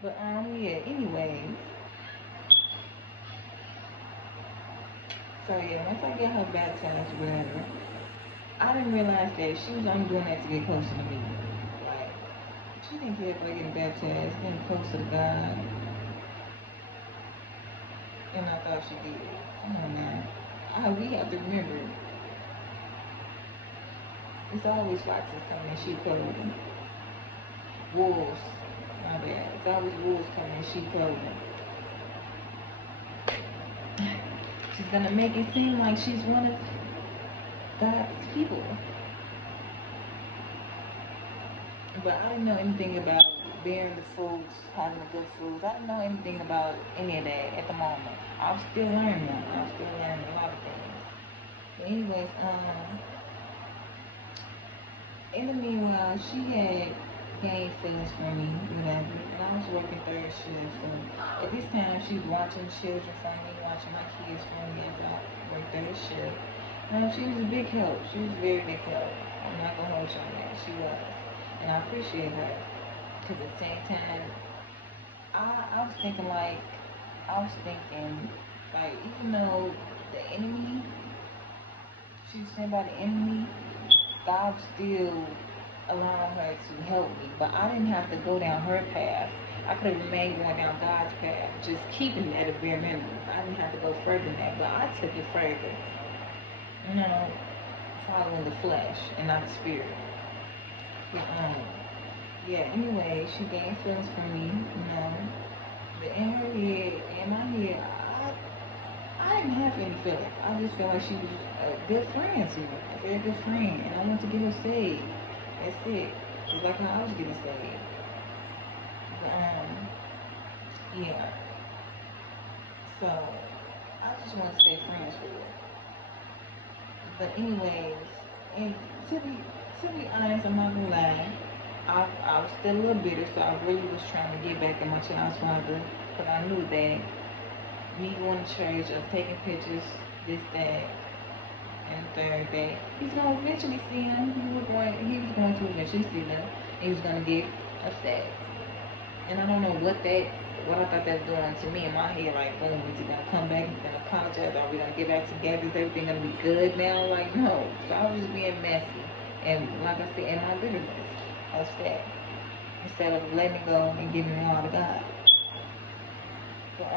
But yeah. Anyways, so yeah, once I get her baptized, whatever, I didn't realize that she was only doing that to get closer to me. Like, she didn't care about getting baptized, getting closer to God, and I thought she did. Come on now. We have to remember, it's always foxes coming in sheep clothing. Wolves. My bad. It's always wolves coming in sheep clothing. She's gonna make it seem like she's one of God's people. But I didn't know anything about bearing the fruits, having the good fruits. I didn't know anything about any of that at the moment. I was still learning. I was still learning a lot of things. But anyways, in the meanwhile, she had gained feelings for me, whatever. And I was working third shift, so at this time she's watching children for me, watching my kids for me as I work third shift. She was a big help. She was a very big help. I'm not gonna hold you on that. She was, and I appreciate her. Cause at the same time, I was thinking like, I was thinking like, even though the enemy, she was sent by the enemy, God was still allowing her to help me. But I didn't have to go down her path. I could have remained going down God's path, just keeping it at a bare minimum. I didn't have to go further than that, but I took it further. You know, following the flesh and not the spirit. But, yeah, anyway, she gained feelings from me, you know. But in her head, in my head, I didn't have any feelings. I just felt like she was a good friend to me, a very good friend, and I wanted to get her saved. That's it. Just like how I was getting saved. But, yeah. So I just want to stay friends with her. But anyways, and to be to be honest, I'm not gonna lie. I was still a little bitter, so I really was trying to get back at my child's father. But I knew that me going to church, us taking pictures, this, that, and the third, that he's gonna eventually see him. He was going to eventually see them. He was gonna get upset. And I don't know what I thought that was doing to me in my head. Like, boom, is he gonna come back? He's gonna apologize? Are we gonna get back together? Is everything gonna be good now? Like, no. So I was just being messy. And like I said, in my bitterness, upset. Instead of letting it go and giving it all to God. But,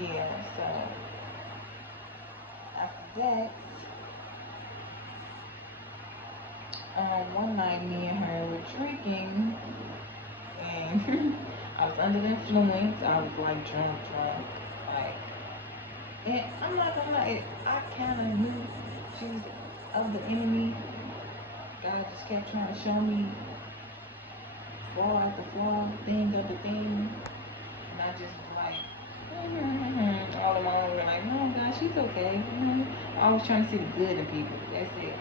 yeah, so after that, one night me and her were drinking, and I was under the influence. I was like drunk, like, and I'm not gonna lie, I kind of knew she was of the enemy. God just kept trying to show me flaw after flaw, thing after thing, and I just was like, all of my own, like, no, God, she's okay. I was trying to see the good in people. That's it.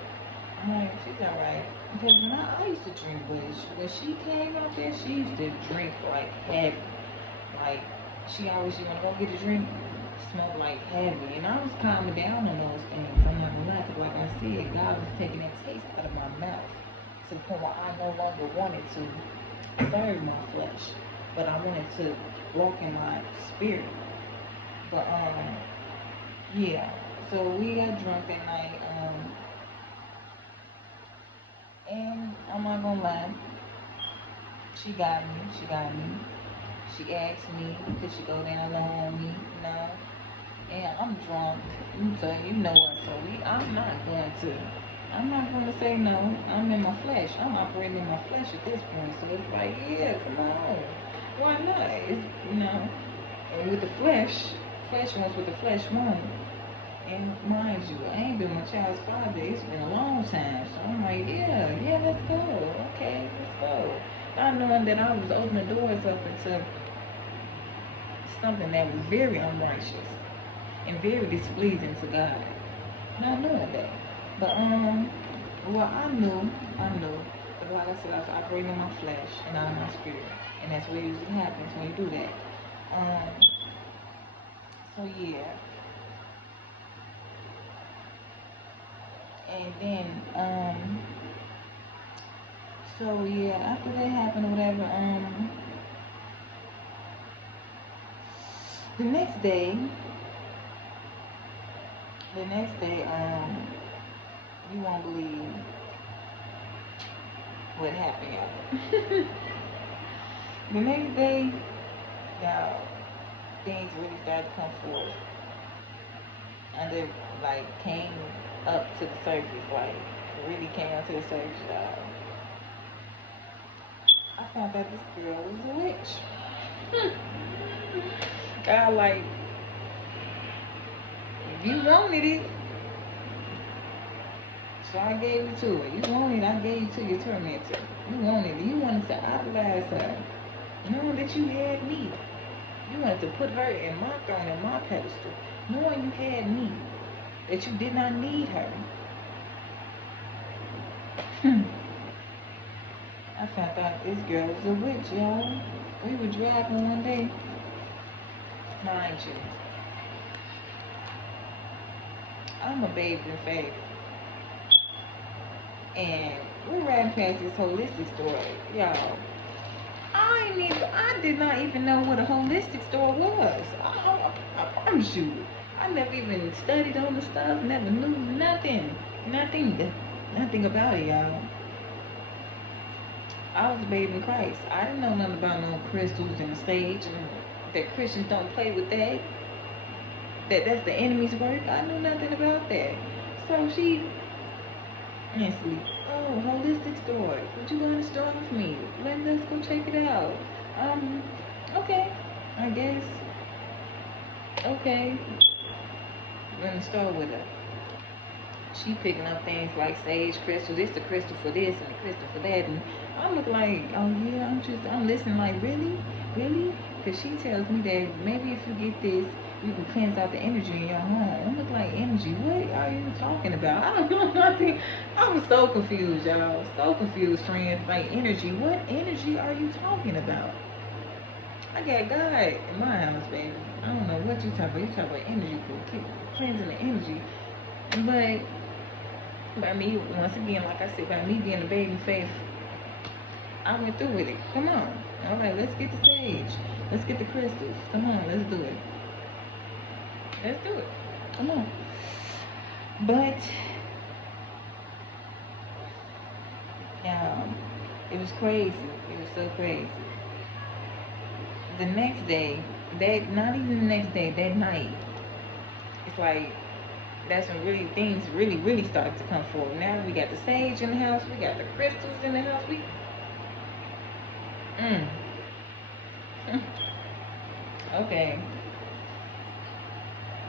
I'm like, she's alright. Because when I used to drink, but when she came out there, she used to drink like heavy. Like, she always, you want to go get a drink, smelled like heavy. And I was calming down on those things. I'm not gonna lie, 'cause like I said, God was taking that taste out of my mouth to the point where I no longer wanted to serve my flesh, but I wanted to walk in my spirit. But, yeah. So we got drunk that night, and I'm not gonna lie, she got me. She got me. She asked me, could she go down low on me? No. And I'm drunk. You know what? So I'm not going to. I'm not going to say no. I'm in my flesh. I'm operating in my flesh at this point. So it's like, yeah, come on. Why not? And with the flesh wants what the flesh wants. And mind you, I ain't been my child's father. It's been a long time. So I'm like, yeah, let's go. Okay, let's go. Not knowing that I was opening doors up into something that was very unrighteous and very displeasing to God. Not knowing that. But well I knew. But like I said, I was operating in my flesh and not in my spirit. And that's what usually happens when you do that. Um so yeah. And then so yeah, after that happened or whatever, The next day, the next day, you won't believe what happened, y'all. The next day, y'all, things really started to come forth, and they like came up to the surface, like really came up to the surface, y'all. I found out this girl was a witch. God, like, you wanted it, so I gave it to her. You wanted it, I gave it to your tormentor. You wanted it. You wanted to idolize her, knowing that you had me. You wanted to put her in my throne, in my pedestal, knowing you had me, that you did not need her. I found out this girl was a witch, y'all. We were driving one day, mind you. I'm a babe in faith. And we're riding past this holistic store, y'all. I did not even know what a holistic store was. I promise you. I never even studied on the stuff, never knew nothing. Nothing about it, y'all. I was a babe in Christ. I didn't know nothing about no crystals and sage, and that Christians don't play with that. That's the enemy's work. I knew nothing about that. So she instantly, oh, holistic store. Would you go in the store with me? Let's go check it out. Okay. I guess. Okay. I'm in the store with her. She picking up things like sage crystal. This the crystal for this and the crystal for that. And I'm looking like, oh yeah, I'm listening like, really? Really? Because she tells me that maybe if you get this, you can cleanse out the energy in your home. I'm looking like, energy? What are you talking about? I don't know nothing. I was so confused, y'all. So confused, friends. Like, energy? What energy are you talking about? I got God in my house, baby. I don't know what you talking about. You talking about energy, keep cleansing the energy. But by me, once again, like I said, by me being a baby in faith, I went through with it. Come on. All right, let's get the sage. Let's get the crystals. Come on, let's do it. Let's do it. Come on. But, y'all, it was crazy. It was so crazy. The next day, not even the next day, that night, it's like, that's when really things really started to come forward. Now we got the sage in the house, we got the crystals in the house. Okay.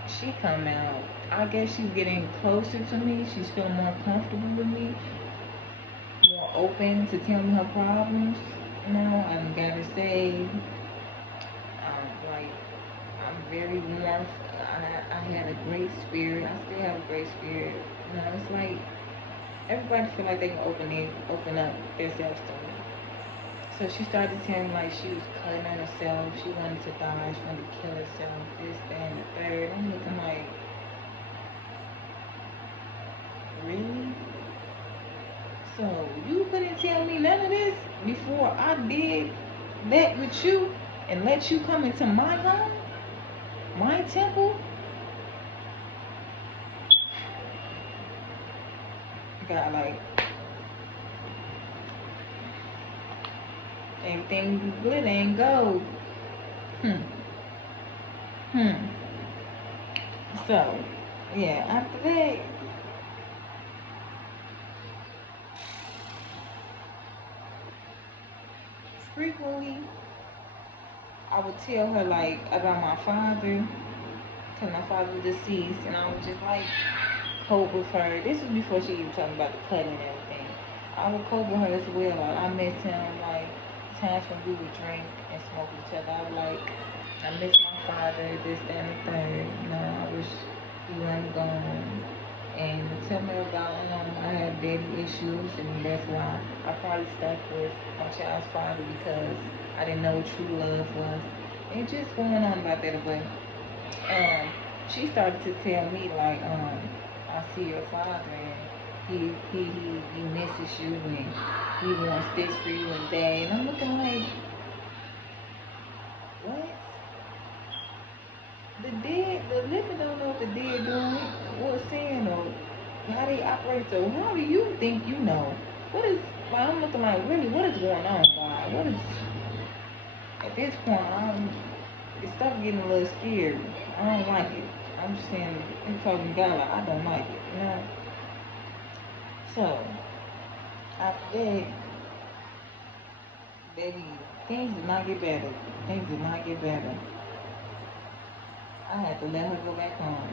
She come out. I guess she's getting closer to me. She's feeling more comfortable with me, more open to tell me her problems. You know, I done got her saved. Like, I'm very warm. I had a great spirit. I still have a great spirit. You know, it's like everybody feel like they can open up themselves to me. So she started telling me like she was cutting on herself. She wanted to die. She wanted to kill herself. This, that, and the third. I'm looking like, really? So you couldn't tell me none of this before I did that with you and let you come into my home, my temple? God, like, everything glitter and gold. Hmm. Hmm. So, yeah, after that, frequently, I would tell her, like, about my father, because my father was deceased, and I would just, like, cope with her. This was before she even told me about the cutting and everything. I would cope with her as well. Like, I miss him, like, times when we would drink and smoke with each other. I would, like, I miss my father, this, that, and the third. You know, I wish he wasn't gone. And tell me about, I had daddy issues, and that's why I probably stuck with my child's father, because I didn't know what true love was. And just going on about that, but she started to tell me like, I see your father and he misses you and he wants this for you and that, and I'm looking like, what? he operates. So how do you think you know? What is? Well, I'm looking like, really, what is going on, God? What is? At this point, it's stuff getting a little scary. I don't like it. I'm just saying, I'm talking to God, like, I don't like it, you know? So, after that, baby, things did not get better. Things did not get better. I had to let her go back home.